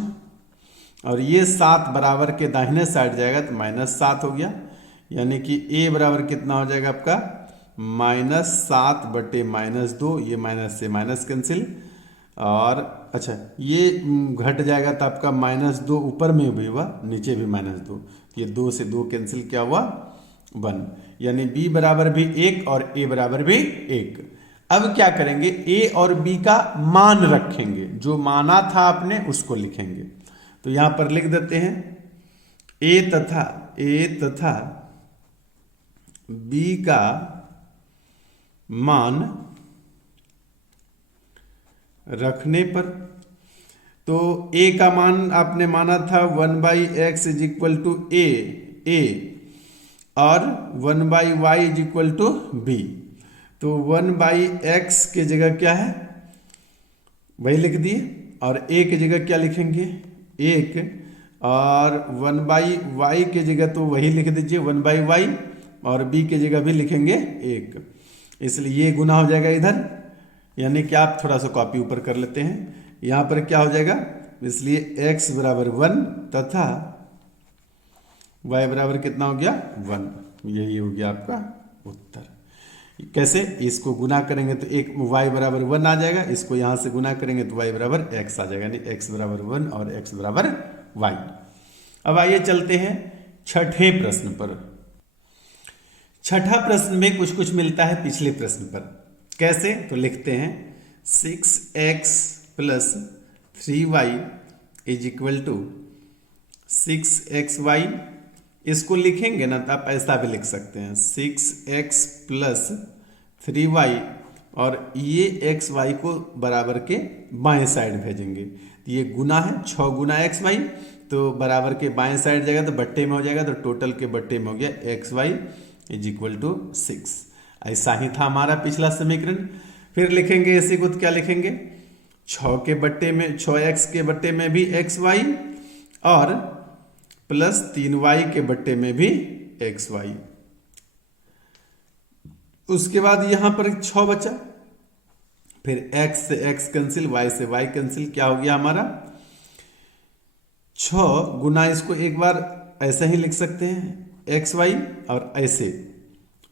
और ये 7 बराबर के दाहिने साइड जाएगा तो -7 हो गया, यानी कि a बराबर कितना हो जाएगा आपका -7 बटे -2। ये माइनस से माइनस कैंसिल और अच्छा ये घट जाएगा तो आपका -2 ऊपर में भी हुआ नीचे भी -2, ये 2 से 2 कैंसिल क्या हुआ 1, यानी b बराबर भी 1 और a बराबर भी 1। अब क्या करेंगे a और b का मान रखेंगे, जो माना था आपने उसको लिखेंगे। तो यहां पर लिख देते हैं a तथा b का मान रखने पर तो a का मान आपने माना था 1/x इज इक्वल टू ए और 1/y is equal to be. तो 1/x के जगह क्या है वही लिख दिए और a की जगह क्या लिखेंगे 1 और 1/y के जगह तो वही लिख दीजिए 1/y और b के जगह भी लिखेंगे 1। इसलिए ये गुना हो जाएगा इधर, यानी कि आप थोड़ा सा कॉपी ऊपर कर लेते हैं। यहाँ पर क्या हो जाएगा, इसलिए x बराबर 1 तथा y बराबर कितना हो गया 1। यही हो गया आपका उत्तर। कैसे, इसको गुना करेंगे तो एक y बराबर 1 आ जाएगा, इसको यहाँ से गुना करेंगे तो y बराबर x आ जाएगा, यानी x बराबर 1 और x बराबर y। अब आइए चलते हैं छठे प्रश्न पर। छठा प्रश्न में कुछ कुछ मिलता है पिछले प्रश्न पर। कैसे, तो लिखते हैं 6x plus 3y is equal to 6xy। इसको लिखेंगे ना तो आप ऐसा भी लिख सकते हैं 6x प्लस 3y और ये xy को बराबर के बाएं साइड भेजेंगे। ये गुना है 6 गुना xy, तो बराबर के बाएं साइड जाएगा तो बट्टे में हो जाएगा, तो टोटल के बट्टे में हो गया xy इज इक्वल टू 6। ऐसा ही था हमारा पिछला समीकरण। फिर लिखेंगे इसी को, तो क्या लिखेंगे 6 के बट्टे में 6x के बट्टे में भी xy और प्लस 3y के बट्टे में भी xy। उसके बाद यहां पर 6 बचा, फिर x से x कैंसिल, y से y कैंसिल, क्या हो गया हमारा 6 गुना, इसको एक बार ऐसे ही लिख सकते हैं xy और ऐसे,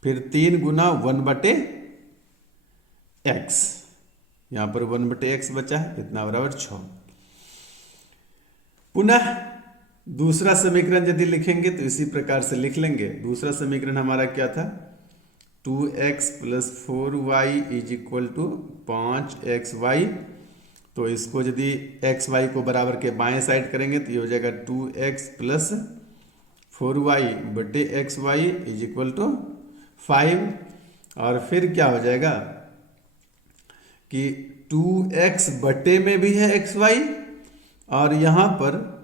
फिर 3 गुना 1/x, यहां पर 1/x बचा है, इतना बराबर 6। पुनः दूसरा समीकरण यदि लिखेंगे तो इसी प्रकार से लिख लेंगे। दूसरा समीकरण हमारा क्या था 2x plus 4y is equal to 5xy। तो इसको यदि xy को बराबर के बाएं साइड करेंगे तो ये हो जाएगा 2x प्लस 4y बटे xy इज इक्वल टू 5। और फिर क्या हो जाएगा कि 2x बटे में भी है xy और यहां पर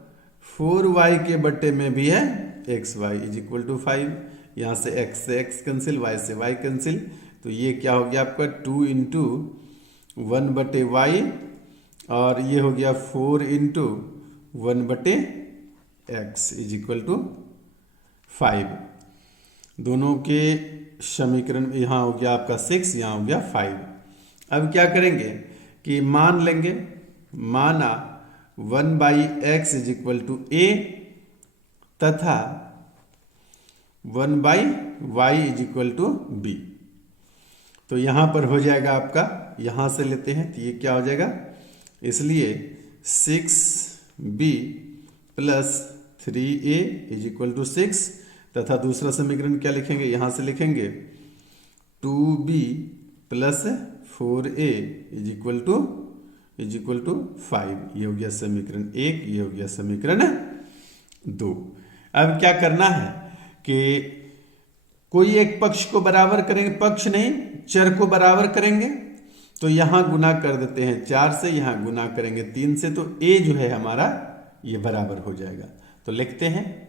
4y के बट्टे में भी है xy इज इक्वल टू 5। यहां से x कैंसिल, y से y कैंसिल, तो ये क्या हो गया आपका 2 इंटू 1/y और ये हो गया 4 into 1/x is equal to 5। दोनों के समीकरण यहाँ हो गया आपका 6, यहाँ हो गया 5। अब क्या करेंगे कि मान लेंगे, माना 1/x is equal to a तथा 1/y is equal to b। तो यहां पर हो जाएगा आपका, यहां से लेते हैं तो ये क्या हो जाएगा, इसलिए 6b plus 3a is equal to 6 तथा दूसरा समीकरण क्या लिखेंगे, यहां से लिखेंगे 2b plus 4a is equal to 5। ये हो गया समीकरण 1, ये हो गया समीकरण 2। अब क्या करना है कि कोई एक पक्ष को बराबर करेंगे, पक्ष नहीं चर को बराबर करेंगे, तो यहां गुना कर देते हैं 4 से, यहां गुना करेंगे 3 से, तो a जो है हमारा ये बराबर हो जाएगा। तो लिखते हैं,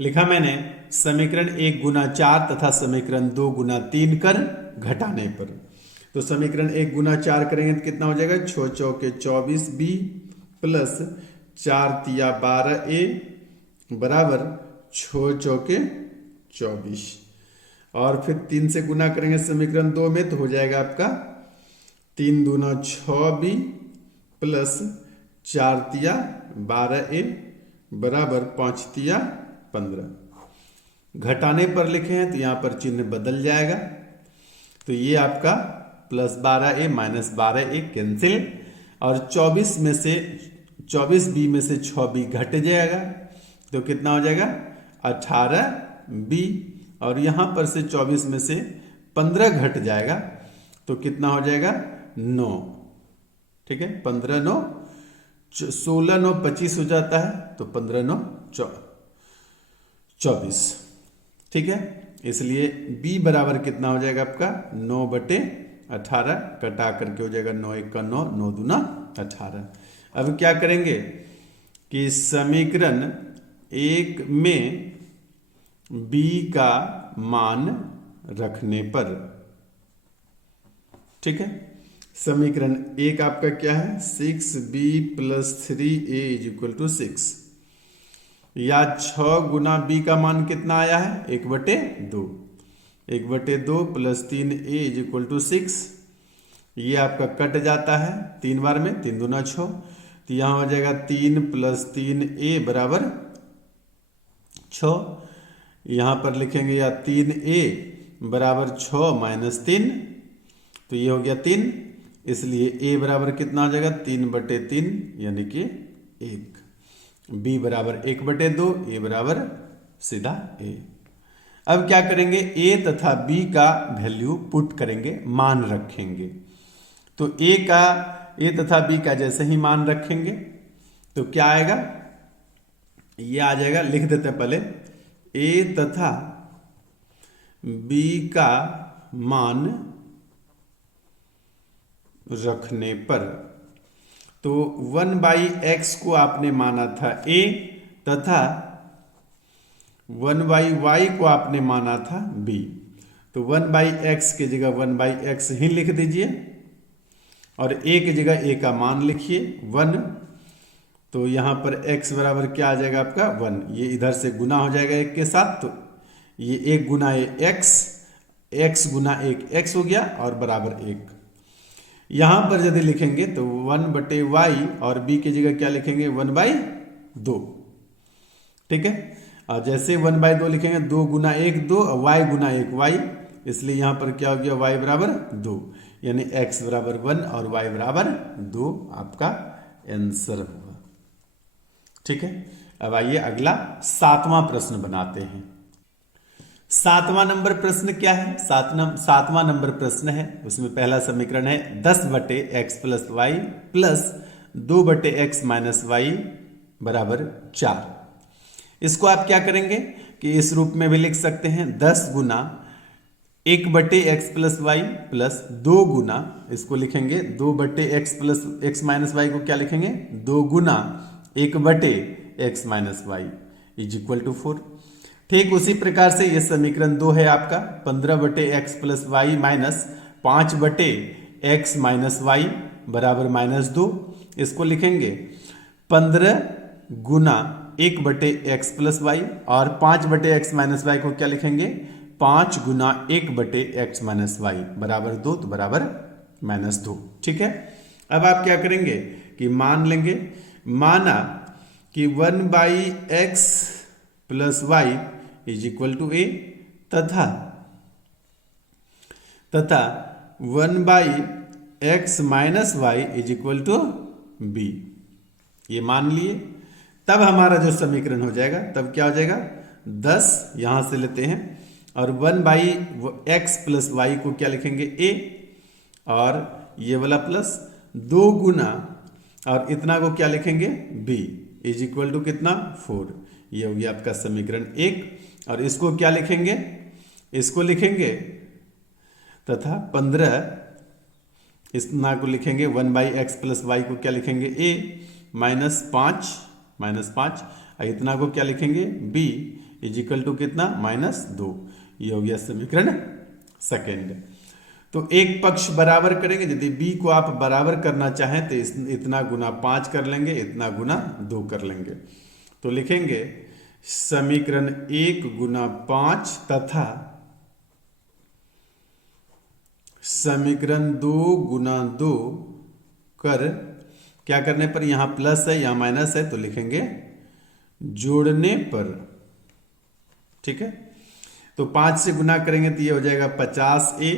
लिखा मैंने समीकरण 1 गुना 4 तथा समीकरण 2 गुना 3 कर घटाने पर। तो समीकरण 1 गुना 4 करेंगे तो कितना हो जाएगा 6 चौके 24b प्लस 4 तिया 12a बराबर 6 चौके 24। और फिर 3 से गुना करेंगे समीकरण 2 में तो हो जाएगा आपका 3 दूना 6b प्लस 4 तिया 12a बराबर 5 तिया 15। घटाने पर लिखे हैं तो यहां पर चिन्ह बदल जाएगा, तो ये आपका plus 12a minus 12a cancel, और 24 में से 24b में से 6b घट जाएगा तो कितना हो जाएगा 18b, और यहां पर से 24 में से 15 घट जाएगा तो कितना हो जाएगा 9। ठीक है, 15 9 16 9 25 हो जाता है, तो 15 9 24। ठीक है, इसलिए b बराबर कितना हो जाएगा आपका 9/24। 18, कटा करके हो जाएगा 9 1 का 9, 9 दूना 18। अब क्या करेंगे कि समीकरण 1 में b का मान रखने पर, ठीक है, समीकरण 1 आपका क्या है 6b + 3a = 6, या 6 गुना b का मान कितना आया है 1/2, 1/2 + 3a = 6। ये आपका कट जाता है 3 बार में, 3 दूना 6, तो यहाँ हो जाएगा 3 + 3a = 6। यहाँ पर लिखेंगे या 3a = 6 - 3, तो ये हो गया 3, इसलिए a बराबर कितना आ जाएगा 3/3 यानी कि 1, b बराबर 1/2, a बराबर सीधा a। अब क्या करेंगे a तथा b का वैल्यू पुट करेंगे, मान रखेंगे। तो a तथा b का जैसे ही मान रखेंगे तो क्या आएगा, ये आ जाएगा, लिख देते हैं पहले, a तथा b का मान रखने पर, तो 1/x को आपने माना था a तथा 1/y को आपने माना था b, तो 1/x की जगह 1/x ही लिख दीजिए और a की जगह a का मान लिखिए 1, तो यहाँ पर x बराबर क्या आ जाएगा आपका 1, ये इधर से गुना हो जाएगा 1 के साथ, तो ये 1 गुना x गुना 1 x हो गया और बराबर 1। यहाँ पर यदि लिखेंगे तो 1/y और b की जगह क्या लिखेंगे 1/2, ठीक है। और जैसे 1/2 लिखेंगे 2 गुना 1 2 और y गुना 1 y, इसलिए यहाँ पर क्या हो गया y बराबर 2, यानी x बराबर 1 और y बराबर 2 आपका आंसर होगा, ठीक है। अब आइए अगला 7वां प्रश्न बनाते हैं। 7वां नंबर प्रश्न क्या है, 7वां नंबर प्रश्न है, उसमें पहला समीकरण है 10/x + y + 2/x - y = 4। इसको आप क्या करेंगे कि इस रूप में भी लिख सकते हैं, 10 गुना 1/x + y + 2 गुना, इसको लिखेंगे 2/x + x - y को क्या लिखेंगे 2 गुना 1/x - y = 4। ठीक उसी प्रकार से ये समीकरण 2 है आपका, 15/x + y - 5/x - y = -2, इसको लिखेंगे 15 गुना 1/x + y, और 5/x - y को क्या लिखेंगे 5 गुना 1/x - y = 2, तो बराबर -2, ठीक है। अब आप क्या करेंगे कि मान लेंगे, माना कि 1/x + y = a तथा 1/x - y = b, ये मान लिए। तब हमारा जो समीकरण हो जाएगा, तब क्या हो जाएगा 10 यहां से लेते हैं और 1/x + y को क्या लिखेंगे a, और ये वाला प्लस 2 गुना और इतना को क्या लिखेंगे b = कितना 4, ये हो गया आपका समीकरण 1। और इसको क्या लिखेंगे, इसको लिखेंगे तथा 15 इतना को लिखेंगे 1/x + y को क्या लिखेंगे a -5 और इतना को क्या लिखेंगे b = कितना -2, ये हो गया समीकरण सेकेंड। तो एक पक्ष बराबर करेंगे, यदि b को आप बराबर करना चाहें तो इतना गुना 5 कर लेंगे, इतना गुना 2 कर लेंगे, तो लिखेंगे समीकरण 1 गुना 5 तथा समीकरण 2 गुना 2 कर, क्या करने पर, यहां प्लस है यहां माइनस है, तो लिखेंगे जोड़ने पर, ठीक है। तो 5 से गुना करेंगे तो ये हो जाएगा 50a,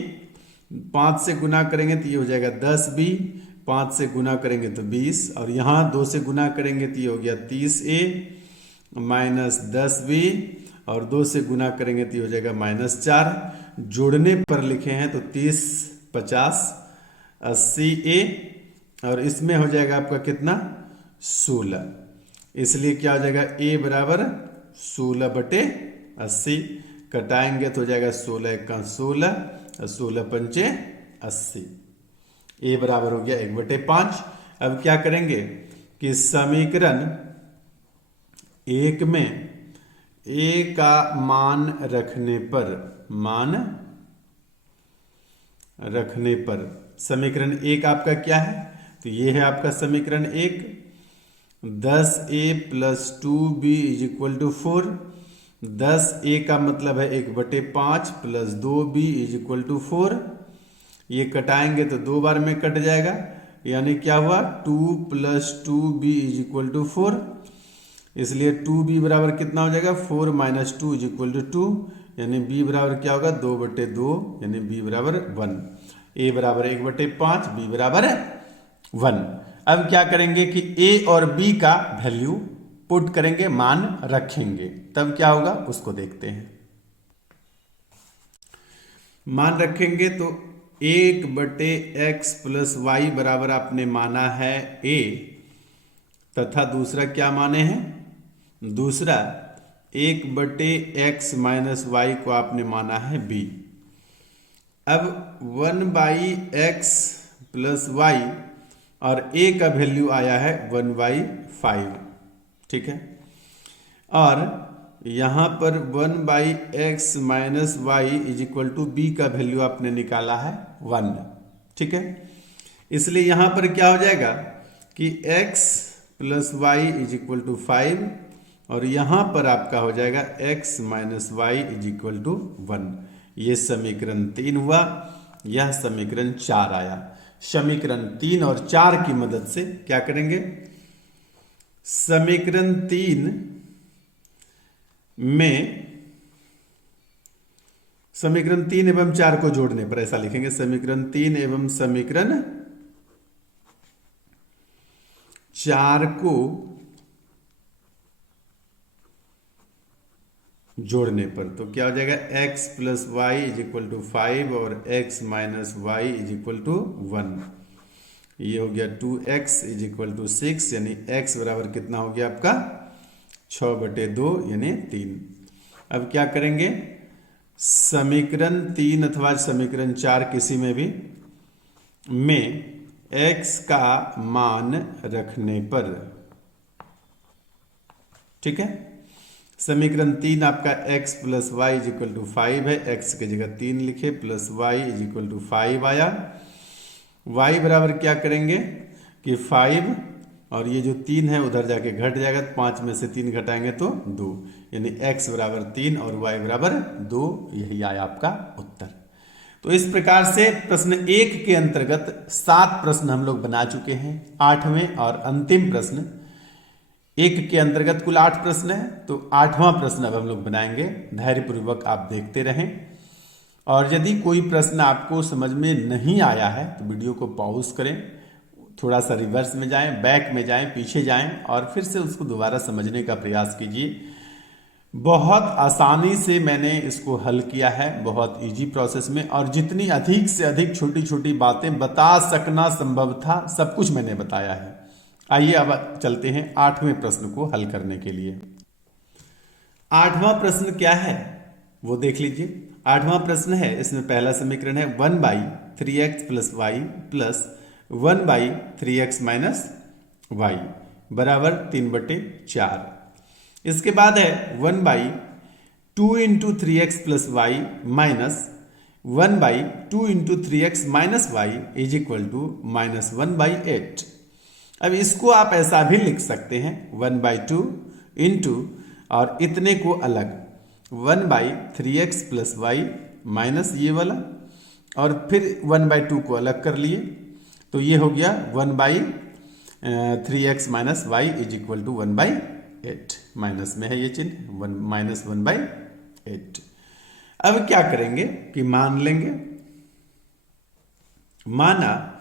5 से गुना करेंगे तो ये हो जाएगा 10b, 5 से गुना करेंगे तो 20, और यहां 2 से गुना करेंगे तो ये हो गया 30a -10b, और 2 से गुना करेंगे तो ये हो जाएगा -4। जोड़ने पर लिखे हैं तो 30 50 80a, और इसमें हो जाएगा आपका कितना 16, इसलिए क्या हो जाएगा a बराबर 16/80, कटाएंगे तो हो जाएगा 16 × 16 और 16 × 5 80। ए बराबर हो गया 1/5। अब क्या करेंगे कि समीकरण 1 में ए का मान रखने पर समीकरण 1 आपका क्या है, तो ये है आपका समीकरण 1। 10a + 2b = 4। 10a का मतलब है 1/5 + 2b = 4। ये कटाएंगे तो 2 बार में कट जाएगा, यानी क्या हुआ 2 + 2b = 4। इसलिए 2b बराबर कितना हो जाएगा 4 - 2 = 2, यानी b बराबर क्या होगा 2/2, यानी b बराबर 1। a बराबर 1/5, b बराबर 1। अब क्या करेंगे कि a और b का वैल्यू पुट करेंगे, मान रखेंगे, तब क्या होगा उसको देखते हैं। मान रखेंगे तो 1/x + y बराबर आपने माना है a, तथा दूसरा क्या माने हैं, दूसरा 1/x - y को आपने माना है b। अब 1/x + y और a का वैल्यू आया है 1/5, ठीक है। और यहां पर 1/x - y = b का वैल्यू आपने निकाला है 1, ठीक है। इसलिए यहां पर क्या हो जाएगा कि x + y = 5, और यहां पर आपका हो जाएगा x - y = 1। ये समीकरण 3 हुआ, यह समीकरण 4 आया। समीकरण 3 और 4 की मदद से क्या करेंगे, समीकरण 3 एवं 4 को जोड़ने पर ऐसा लिखेंगे, समीकरण 3 एवं समीकरण 4 को जोड़ने पर तो क्या हो जाएगा x + y = 5 और x - y = 1। ये हो गया 2x = 6, यानी x बराबर कितना हो गया आपका 6/2, यानी 3। अब क्या करेंगे, समीकरण 3 अथवा समीकरण 4 किसी में भी x का मान रखने पर, ठीक है। समीकरण 3 आपका x + y = 5 है, x की जगह 3 लिखे, प्लस y = 5 आया। y बराबर क्या करेंगे कि 5, और ये जो 3 है उधर जाके घट जाएगा, 5 में से 3 घटाएंगे तो 2, यानी x बराबर 3 और y बराबर 2। यही आया आपका उत्तर। तो इस प्रकार से प्रश्न 1 के अंतर्गत 7 प्रश्न हम लोग बना चुके हैं। 8वें और अंतिम प्रश्न, 1 के अंतर्गत कुल 8 प्रश्न है, तो 8वां प्रश्न अब हम लोग बनाएंगे। धैर्यपूर्वक आप देखते रहें, और यदि कोई प्रश्न आपको समझ में नहीं आया है तो वीडियो को पॉज करें, थोड़ा सा रिवर्स में जाएं, बैक में जाएं, पीछे जाएं, और फिर से उसको दोबारा समझने का प्रयास कीजिए। बहुत आसानी से मैंने इसको हल किया है, बहुत इजी प्रोसेस में, और जितनी अधिक से अधिक छोटी छोटी बातें बता सकना संभव था सब कुछ मैंने बताया है। आइए अब चलते हैं 8वें प्रश्न को हल करने के लिए। 8वां प्रश्न क्या है वो देख लीजिए। 8वां प्रश्न है, इसमें पहला समीकरण है 1/3x + y + 1/3x - y बराबर 3/4। इसके बाद है 1/2 × 3x + y - 1/2 × 3x - y = -1/8। अब इसको आप ऐसा भी लिख सकते हैं 1/2 इंटू, और इतने को अलग 1/3x + y माइनस ये वाला, और फिर 1/2 को अलग कर लिए, तो ये हो गया 1/3x - y = 1/8। माइनस में है ये चिन्ह, -1/8। अब क्या करेंगे कि मान लेंगे, माना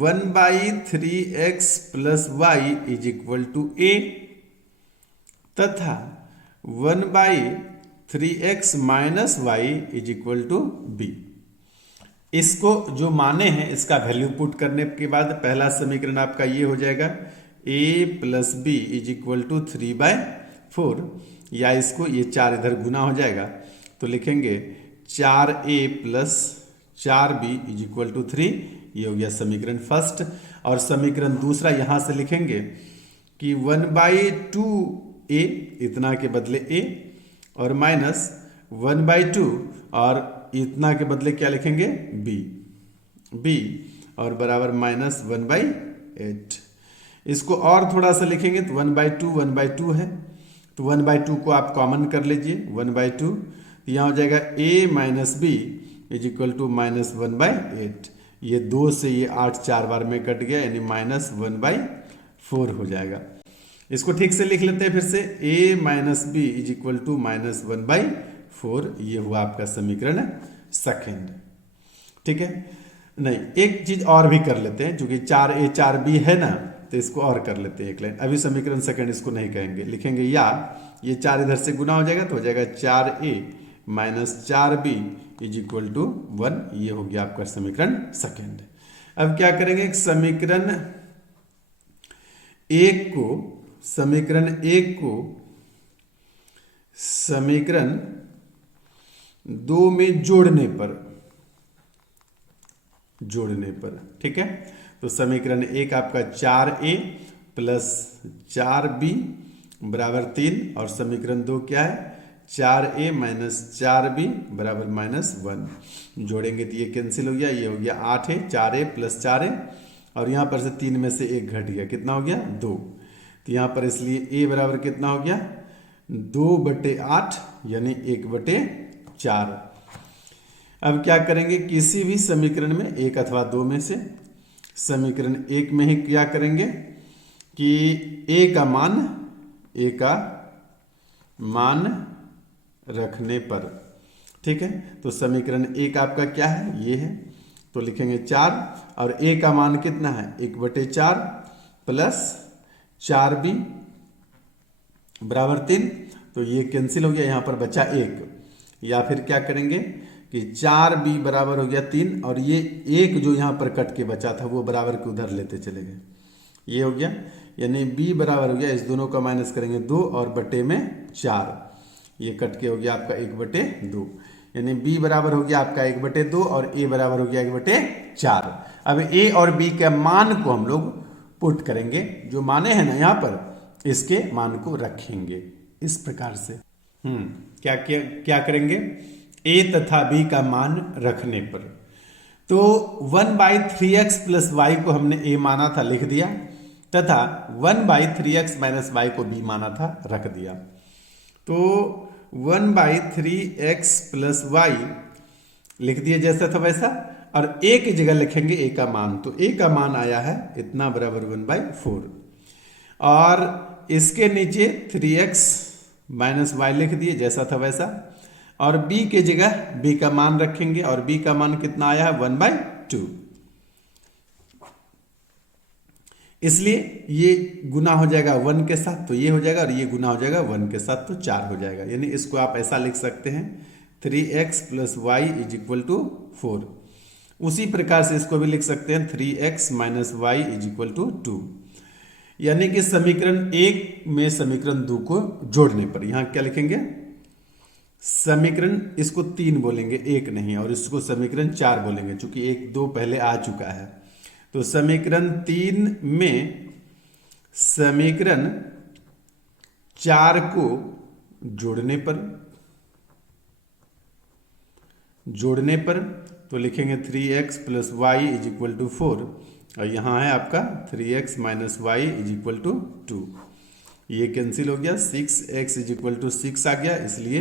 1/3x + y = a तथा 1/3x - y = b। इसको जो माने हैं इसका वैल्यू पुट करने के बाद पहला समीकरण आपका ये हो जाएगा a + b = 3/4, या इसको ये 4 इधर गुना हो जाएगा तो लिखेंगे 4a + 4b is equal to 3। ये हो गया समीकरण फर्स्ट। और समीकरण दूसरा यहां से लिखेंगे कि 1/2a, इतना के बदले a, और माइनस 1/2 और इतना के बदले क्या लिखेंगे b और बराबर माइनस 1/8। इसको और थोड़ा सा लिखेंगे तो 1/2 है, तो 1/2 को आप कॉमन कर लीजिए, 1/2 तो यहाँ हो जाएगा a minus B is equal to minus 1/8। ये 2 से ये 8 4 बार में कट गया, यानी माइनस 1/4 हो जाएगा। इसको ठीक से लिख लेते हैं फिर से, a minus B is equal to minus 1/4। ये हुआ आपका समीकरण सेकेंड। ठीक है, नहीं एक चीज और भी कर लेते हैं, क्योंकि 4a 4b है ना, तो इसको और कर लेते हैं एक लाइन। अभी समीकरण सेकंड इसको नहीं कहेंगे, लिखेंगे या ये 4 इधर से गुना हो जाएगा तो हो जाएगा 4a minus 4b is equal to 1। ये हो गया आपका समीकरण सेकंड। अब क्या करेंगे, समीकरण एक को समीकरण 2 में जोड़ने पर, ठीक है, तो समीकरण एक आपका 4a प्लस 4b बराबर 3, और समीकरण 2 क्या है 4a माइनस 4b बराबर माइनस 1। जोड़ेंगे तो ये कैंसिल हो गया, ये हो गया 8 है, 4a प्लस 4a, और यहाँ पर से 3 में से 1 घट गया, कितना हो गया 2। तो यहाँ पर इसलिए a बराबर कितना हो गया 2/8 यानी 1/4। अब क्या करेंगे, किसी भी समीकरण में एक अथवा दो में से, समीकरण एक में ही क्या करेंगे कि a का मान रखने पर, ठीक है, तो समीकरण एक आपका क्या है ये है, तो लिखेंगे 4, और a का मान कितना है 1/4 प्लस 4b बराबर 3, तो ये कैंसिल हो गया, यहाँ पर बचा 1। या फिर क्या करेंगे कि 4b बराबर हो गया 3, और ये 1 जो यहाँ पर कट के बचा था वो बराबर के उधर लेते चले गए, ये हो गया, यानी b बराबर हो गया, इस दोनों का माइनस करेंगे 2 और बटे में 4, ये कट के हो गया आपका 1/2, यानी b बराबर हो गया आपका 1/2 और a बराबर हो गया 1/4। अब a और b के मान को हम लोग पुट करेंगे, जो माने हैं ना यहाँ पर, इसके मान को रखेंगे इस प्रकार से। क्या करेंगे, a तथा b का मान रखने पर, तो 1/3x प्लस y को हमने a माना था, लिख दिया, तथा 1/3x माइनस y को b माना था, रख दिया। तो 1/3x प्लस y लिख दिया जैसा था वैसा, और a की जगह लिखेंगे a का मान, तो a का मान आया है इतना बराबर 1/4, और इसके नीचे 3x माइनस y लिख दिए जैसा था वैसा, और b के जगह b का मान रखेंगे, और b का मान कितना आया है 1/2, इसलिए ये गुना हो जाएगा 1 के साथ, तो ये हो जाएगा, और ये गुना हो जाएगा 1 के साथ, तो 4 हो जाएगा। यानी इसको आप ऐसा लिख सकते हैं 3x plus y is equal to 4। उसी प्रकार से इसको भी लिख सकते हैं 3x minus y is equal to 2। यानी कि समीकरण एक में समीकरण 2 को जोड़ने पर, यहां क्या लिखेंगे, समीकरण इसको 3 बोलेंगे, 1 नहीं, और इसको समीकरण 4 बोलेंगे, चूंकि 1 2 पहले आ चुका है। तो समीकरण 3 में समीकरण 4 को जोड़ने पर तो लिखेंगे 3x plus y is equal to 4, और यहाँ है आपका 3x minus y is equal to 2, ये कैंसिल हो गया, 6x इज इक्वल टू 6 आ गया, इसलिए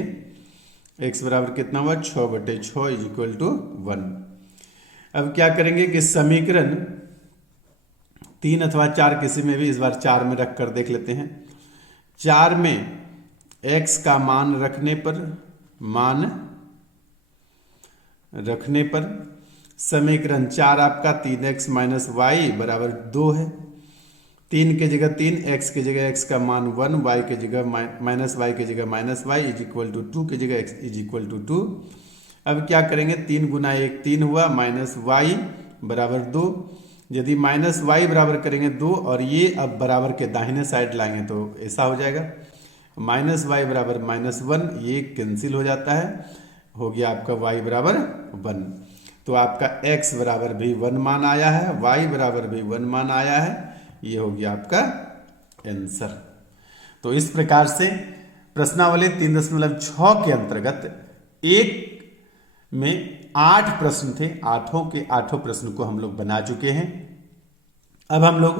x बराबर कितना हुआ 6/6 इज इक्वल टू 1। अब क्या करेंगे कि समीकरण 3 अथवा 4 किसी में भी, इस बार 4 में रख कर देख लेते हैं। 4 में x का मान रखने पर समीकरण 4 आपका 3x माइनस y बराबर 2 है, 3 के जगह 3, x के जगह x का मान 1, y के जगह माइनस y के जगह minus y is equal to 2 के जगह x इज इक्वल टू 2। अब क्या करेंगे, 3 गुना 1 3 हुआ, माइनस y बराबर 2, यदि माइनस y बराबर करेंगे 2, और ये अब बराबर के दाहिने साइड लाएंगे तो ऐसा हो जाएगा, माइनस y बराबर माइनस 1, ये कैंसिल हो जाता है, हो गया आपका y बराबर 1। तो आपका x बराबर भी 1 मान आया है, y बराबर भी 1 मान आया है। ये हो गया आपका आंसर। तो इस प्रकार से प्रश्नावली 3.6 के अंतर्गत एक में 8 प्रश्न थे, आठों के आठों प्रश्न को हम लोग बना चुके हैं। अब हम लोग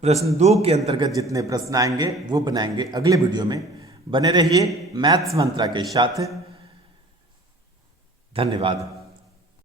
प्रश्न 2 के अंतर्गत जितने प्रश्न आएंगे वो बनाएंगे अगले वीडियो में। बने रहिए मैथ्स मंत्रा के साथ। धन्यवाद।